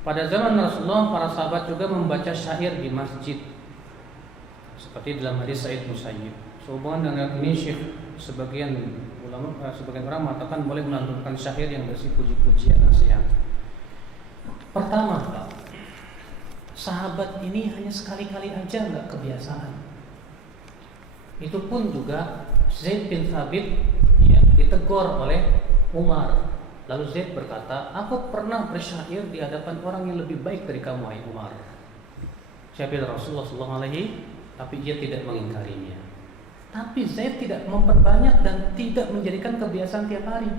Pada zaman Rasulullah, para sahabat juga membaca syair di masjid, seperti dalam hadis Sa'id Musayyib. Sehubungan dengan ini, sebagian orang mengatakan boleh melantunkan syair yang berisi puji-pujian nasihat. Pertama, sahabat ini hanya sekali-kali aja nggak kebiasaan. Itu pun juga Zaid bin Thabit ditegur oleh Umar. Lalu Zaid berkata, aku pernah bersyair di hadapan orang yang lebih baik dari kamu, hai Umar. Syair Rasulullah SAW, tapi ia tidak mengingkarinya. Tapi Zaid tidak memperbanyak dan tidak menjadikan kebiasaan tiap hari.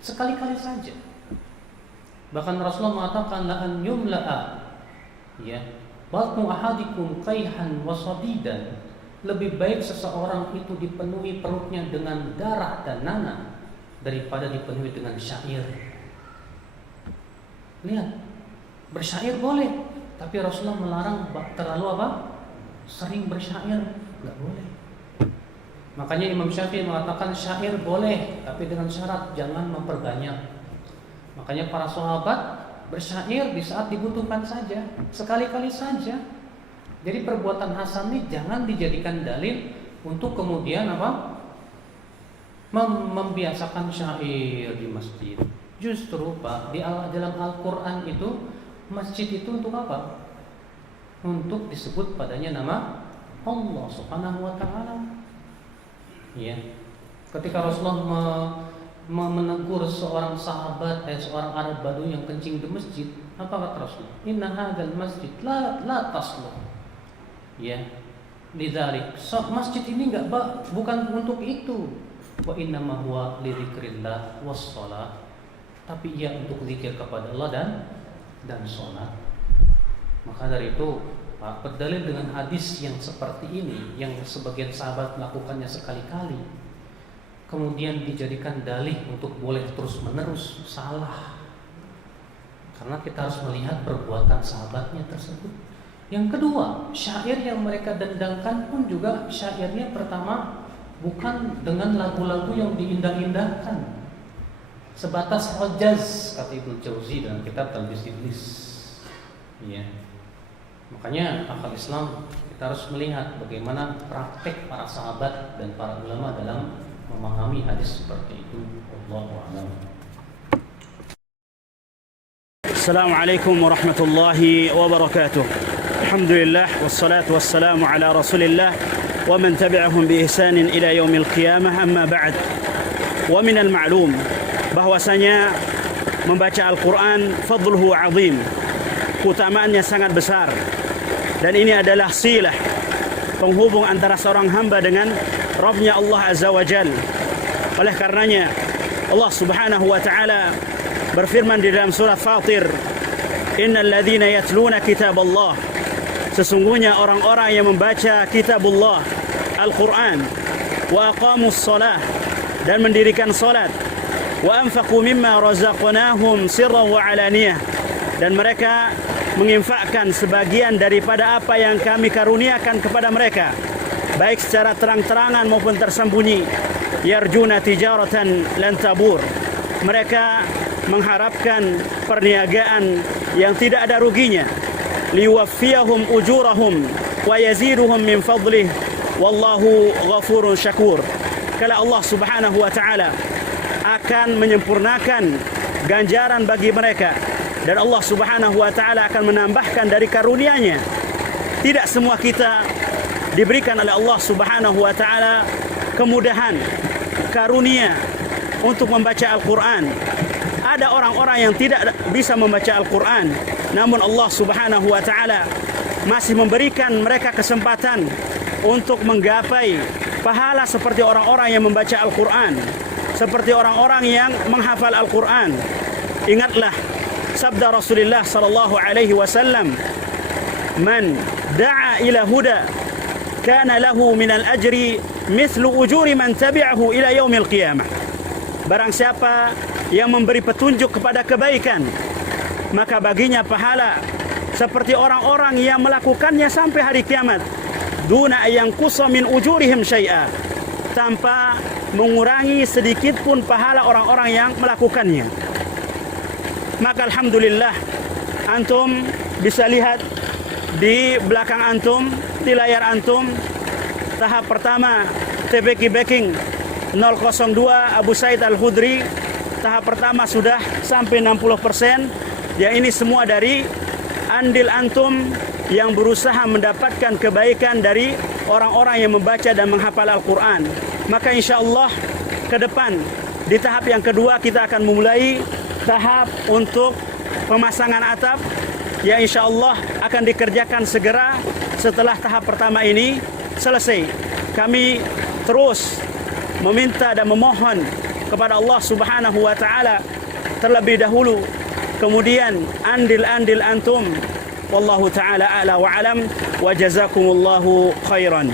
Sekali-kali saja. Bahkan Rasulullah mengatakan, la an yumla'a batnu ahadikum qayhan wa sadidan. Lebih baik seseorang itu dipenuhi perutnya dengan darah dan nanah daripada dipenuhi dengan syair. Lihat, bersyair boleh, tapi Rasulullah melarang terlalu sering bersyair, nggak boleh. Makanya Imam Syafi'i mengatakan syair boleh, tapi dengan syarat jangan memperbanyak. Makanya para sahabat bersyair di saat dibutuhkan saja, sekali-kali saja. Jadi perbuatan hasan ini jangan dijadikan dalil untuk kemudian membiasakan syair di masjid. Justru Pak, di dalam Al-Quran itu masjid itu untuk apa? Untuk disebut padanya nama Allah Subhanahu wa Ta'ala. Ya. Ketika Rasulullah menegur seorang sahabat, seorang Arab Badui yang kencing di masjid, apa kata Rasulullah? Inna hadzal masjid la tasluh. Ya. Lidzalik, masjid ini bukan untuk itu. Wa innama huwa lidzikrillah was shalah, tapi ia untuk zikir kepada Allah dan salat. Maka dari itu Pak, berdalil dengan hadis yang seperti ini, yang sebagian sahabat melakukannya sekali-kali, kemudian dijadikan dalih untuk boleh terus-menerus, salah. Karena kita harus melihat perbuatan sahabatnya tersebut. Yang kedua, syair yang mereka dendangkan pun juga syairnya pertama bukan dengan lagu-lagu yang diindah-indahkan, sebatas hojaz, kata Ibnu Jauzi dalam kitab Talbis Iblis. Ya. Makanya akal Islam kita harus melihat bagaimana praktek para sahabat dan para ulama dalam memahami hadis seperti itu. Wallahu a'lam. Assalamualaikum warahmatullahi wabarakatuh. Alhamdulillah wassalatu wassalamu ala Rasulillah wa man tabi'ahum bi ihsanin ila yaumil qiyamah, amma ba'd. Wa minal ma'lum bahwasanya membaca Al-Qur'an fadluhu 'azim, keutamaannya sangat besar, dan ini adalah silah penghubung antara seorang hamba dengan Rabbnya Allah Azza wa Jal. Oleh karenanya Allah Subhanahu wa ta'ala berfirman di dalam surat Fatir, innal ladzina yatluna kitaballah, sesungguhnya orang-orang yang membaca kitabullah Al-Quran, wa aqamus shalah, dan mendirikan salat, wa anfaqu mimma razaqnahum sirran wa alaniyah, dan mereka menginfakkan sebagian daripada apa yang kami karuniakan kepada mereka, baik secara terang-terangan maupun tersembunyi. Yarjuna tijaratan lan tabur, mereka mengharapkan perniagaan yang tidak ada ruginya. Liwaffiyahum ujurahum wa yaziduhum min fadlih wallahu ghafurun syakur. Kala Allah Subhanahu wa ta'ala akan menyempurnakan ganjaran bagi mereka, dan Allah Subhanahu wa ta'ala akan menambahkan dari karunia-Nya. Tidak semua kita diberikan oleh Allah Subhanahu wa ta'ala kemudahan, karunia untuk membaca Al-Quran. Ada orang-orang yang tidak bisa membaca Al-Quran, namun Allah Subhanahu wa ta'ala masih memberikan mereka kesempatan untuk menggapai pahala seperti orang-orang yang membaca Al-Quran, seperti orang-orang yang menghafal Al-Quran. Ingatlah sabda Rasulullah sallallahu alaihi wasallam, man da'a ila huda kana lahu minal ajri mithlu ujuri man tabi'ahu ila yaumil qiyamah. Barang siapa yang memberi petunjuk kepada kebaikan, maka baginya pahala seperti orang-orang yang melakukannya sampai hari kiamat, duna yang kusa min ujurihim syai'a, tanpa mengurangi sedikit pun pahala orang-orang yang melakukannya. Maka alhamdulillah antum bisa lihat di belakang antum, di layar antum, tahap pertama TBK Backing 002 Abu Said Al-Khudri. Tahap pertama sudah sampai 60%. Yang ini semua dari andil antum yang berusaha mendapatkan kebaikan dari orang-orang yang membaca dan menghafal Al-Quran. Maka insya Allah ke depan di tahap yang kedua kita akan memulai tahap untuk pemasangan atap, yang insya Allah akan dikerjakan segera setelah tahap pertama ini selesai. Kami terus meminta dan memohon kepada Allah Subhanahu wa taala terlebih dahulu, kemudian andil-andil antum. Wallahu taala a'la wa alam, wa jazakumullahu khairan.